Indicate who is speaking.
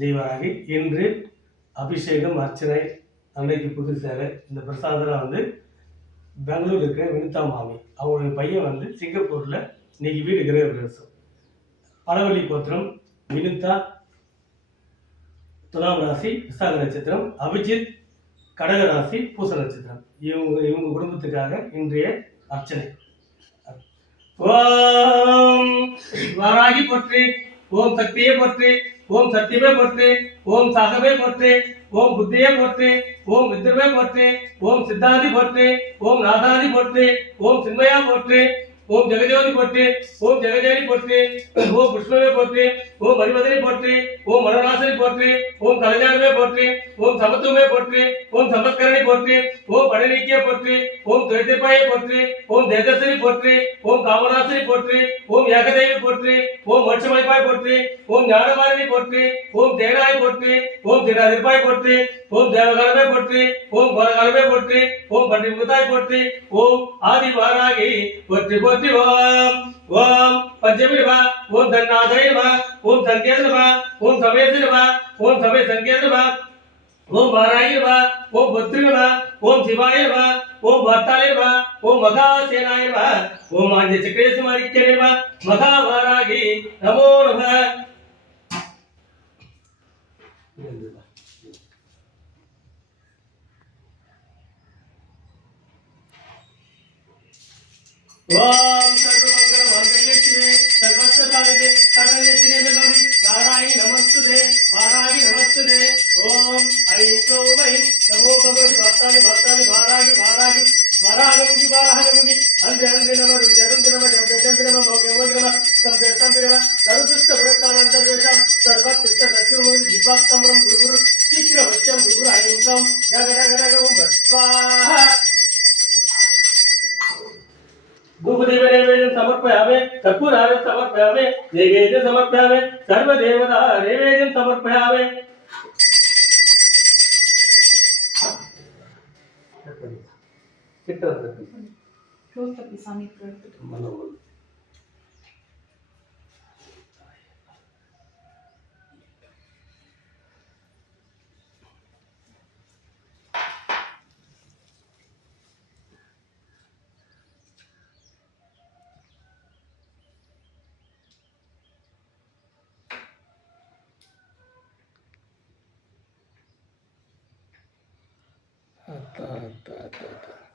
Speaker 1: ஜெய்வராகி இன்று அபிஷேகம் அர்ச்சனை அன்னைக்கு புது சேவை இந்த பிரசாதெல்லாம் வந்து பெங்களூர் இருக்கிற வினிதா மாமி அவங்களுடைய பையன் வந்து சிங்கப்பூரில் இன்னைக்கு வீடு கிரக பிரவேசம் பரவள்ளி கோத்திரம் வினிதா துலாம் ராசி விசாக நட்சத்திரம் அபிஜித் கடக ராசி பூச நட்சத்திரம். இவங்க இவங்க குடும்பத்துக்காக இன்றைய அர்ச்சனை. ஓம் வாராகி போற்றி ஓம் சக்தியே போற்றி. ஓம் சத்தியமே போற்று ஓம் சாகவே போற்று ஓம் புத்தியே போற்று ஓம் மித்திரமே போற்று ஓம் சித்தாதி போற்று ஓம் நாதாதி போற்று ஓம் சின்மயா போற்று. ஓம் ஜெகஜோதி போற்றி ஓம் ஜெகஜேரி போற்றி ஓம் புஷ்பமே போற்றி ஓம் மணிமதனை போற்றி ஓம் மனநாசனை போற்றி ஓம் கலைஞானமே போற்றி ஓம் சமத்துவமே போற்றி ஓம் சமத்கரணி போற்றி ஓம் படநீக்கிய போற்றி ஓம் துயத்திற்பாயை போற்றி ஓம் தேஜஸ்வரி போற்றி ஓம் காமநாசனி போற்றி ஓம் ஏகதேவி போற்றி ஓம் மோட்சமளிப்பாய் போற்றி ஓம் ஞானமாரணி போற்றி ஓம் தேனாய் போற்றி ஓம் திராதிர்பாய் போற்றி ஓம் தேவகாலமே போற்றி ஓம் கோலகாலமே போற்றி ஓம் பண்டி முத்தாய் போற்றி ஓம் ஆதி வாராகி போற்றி போற்றி గణపతి ఓం ఓం పంచమి నమ ఓం ధన్నాథయ నమ ఓం సంకేత నమ ఓం సమేత నమ ఓం సమయ సంకేత నమ ఓం వారాయ నమ ఓం భద్రి నమ ఓం శివాయ నమ ఓం భర్తాయ నమ ఓం మహాసేనాయ నమ ఓం ఆంజ చక్రేశ మారిక్య నమ మహావారాగి నమో నమ ఓం సర్వమంగళ మాంగళ్యశ్రీ సర్వస్వ సాధకే సర్వజ్ఞశ్రీ గౌరి నారాయణి నమస్తుదే వారాగి నమస్తుదే ఓం ఐం క్లౌ వైం నమో భగవతి భర్తాని భర్తాని వారాగి వారాగి వరాగముగి వారాహనముగి. అంది అంది నమ రుచి అరుంది నమ చంపే చంపి నమ మోకే మోగి నమ చంపే చంపి నమ. సరుదుష్ట పురస్కారాంతర్వేషం గురుగురు శీఘ్ర గురుగురు ఐం క్లౌం రగ రగ రగం भूपतिवरेवेण समर्पयामि कर्पूरारं समर्पयामि नैवेद्यं समर्पयामि सर्वदेवता नैवेद्यं समर्पयामि चित्रं चित्रं 哒哒哒哒